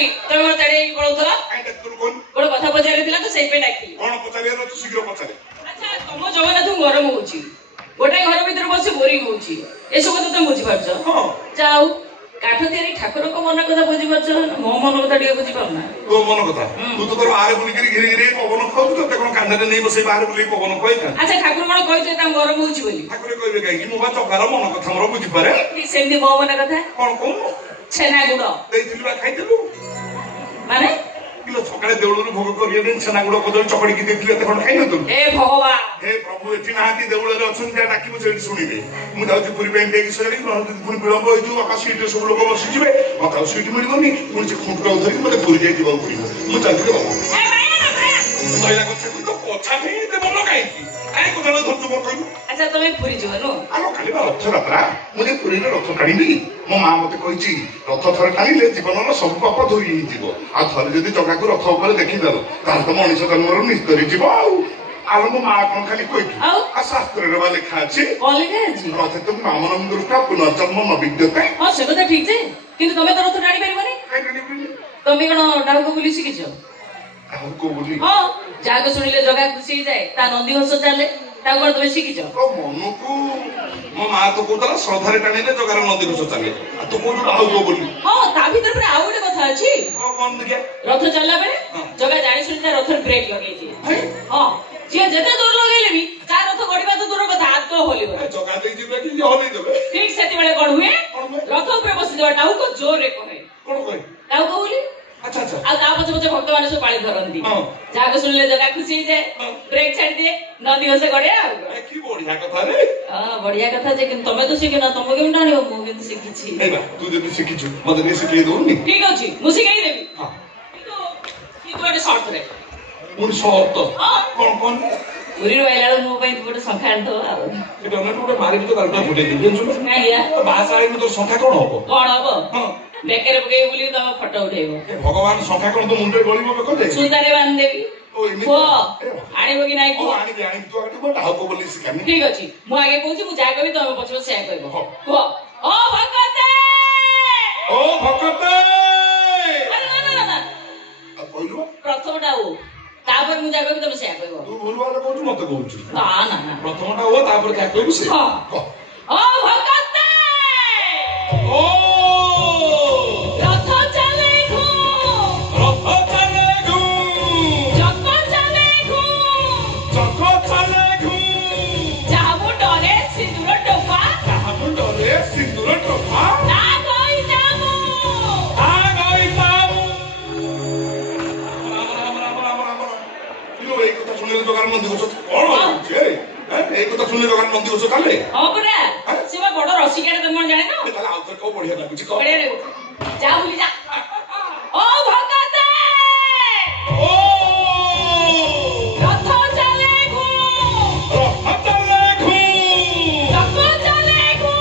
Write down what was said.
बुझुची तमे मो तडे पळौतला काई डक्टर कोन गोड़ कथा पचारि दिला तो सेई पे डाकि कोन पचारे तो शीघ्र पचारे अच्छा तुम जगन्नाथ गरम होउची गोटे घर भीतर बसी बोरिंग होउची ए सब तो तुम बुझी पारछ हां जाऊ काठ तेरी ठाकुर को मन कथा बुझी पारछ मो मन कथा डिए बुझी पाउना तो मन कथा तू तो तोर बाहर बुली करी घिरी घिरी पवन खाउ तो ते कोन कांडरे नै बसे बाहर बुली पवन कोइ था अच्छा ठाकुर मन कहि जे ता गरम होउची बोली ठाकुर कहबे काई मो बा चकार मन कथा मोर बुझी पारे सेमदी मो मन कथा कोन कोन छेना गुड़ देइथिलु बा खाइथिलु माने किलो सकाळे देउळुरु भोग करिए दिन छेना गुड़ कदळ चकड़ी की देथिले ते कोन खाइ न तू हे भगवान हे प्रभु एथि नाहाती देउळरे अछन जा डाकिबो सेठी सुनिबे मु जाउची पुरी बेन देकी सरी पुरी विलंब होई जो आकाश सीट सब लोग बसि जिवे मता सीट मिलबनी पुरी से खुंटका धरि मते पुरी जाई दिबा पुरी मु चाहि के बाबू ए भाईला कथा तो कोछा नै ते मन काई की आइ को जण धरजु मोर कहिनु अच्छा तमे पुरी जो नो आलो खाली बा रथ यात्रा मुझे पुरी रे रथ काढिबी मो मां मते कहिची रथ थर टाणिले जीवनर सब पाप धोई जीव आ थर जदी जगा को रथ ऊपर देखि दल तार तो मनुष्य जन्मर निस्तरी जीव आलो मो मां कोन खाली कहि आ शास्त्र रे वाले खाची कोन लिखा अछि रथ तो नामनम दृष्टा पुनर्जन्म न विद्यते हां से तो ठीक छे किंतु तमे तो रथ टाणी परिबनी काई काढिबी तमे कोन डाउ को बोली शिखिछ आउ को बोली हां जाग सुनिले जगा खुशी जाए ता नंदी हंस चले ता कोन तमे शिखिछ तो मनुको मो मां तो कोतला श्रद्धारे टाणिले जगार नंदी घोष चले आ तो को आउ को बोली हां ता भीतर पर आउ गोटे कथा अछि कोन देखिया रथ चलला बेले जगा जानि सुनि ता रथर ब्रेक लगै छि हां जे जते दूर लगैले भी ता रथ गडिबा तो दूर कथा हाथ तो होलिबो जगा देई जिबे कि होली देबे ठीक सेति बेले कोन हुए रथ ऊपर बसि जवा डाउ को जोर रे कहे कोन कहे डाउ को बोली अच्छा अच्छा आ ता पछे पछे भक्त माने सब पाळी धरंती जाग सुनिले जगा खुशी हो जाए ब्रेक छाड़ दिए नदी हसे गड़े आ की बढ़िया कथा रे हां बढ़िया कथा जे किन तमे तो सिखिना तमे केम जानियो मु किन सिखिछि ए बा तू जदी सिखिछु मते नि सिखै दोनी ठीक अछि मु सिखै देबी हां कितो गोटे शॉर्ट रे मुन शॉर्ट कोन कोन पुरी वाइला मो पई गोटे संख्या आनतो आ एटा न गोटे मारि तो गालटा फुटे दि जेन सुनो ना गया बासाळे न तो संख्या कोन हबो कोन हबो हां बेकेरे पके बोली तम फोटो उठेबो भगवान संख्या कोन तो मुंडे गळिबो बेको दे सुतारे बांध देबी ओ इमी को आनिबो कि नाही को आनी तू आके बट हाउ को बोली सिखानी ठीक अछि मु आगे कहूची मु जा कहबी तमे पछो से कहबो को ओ भगते अरे ना कहलु प्रथमटा ओ तापर मु जा कहबी तमे से कहबो तू बोलवाले कहू मते कहूची ना प्रथमटा ओ तापर का कहबी से हां ओ भगते ओ रथ चले घू चक्कर चले घू जामु डरे सिंदूर टोपा ना गई जामु এই কথা শুনলে জগার নন্দী ঘোষ কোন হচ্ছে এই কথা শুনলে জগার নন্দী ঘোষ কালে हां परा सेवा बड़ रसिका रे तमन जाने न তাহলে আউতর কো বঢ়িয়া লাগুছি কো बड़े रे जा बुली जा ओ भगते ओ रथ चले घू चक्कर चले चक्कर चले घू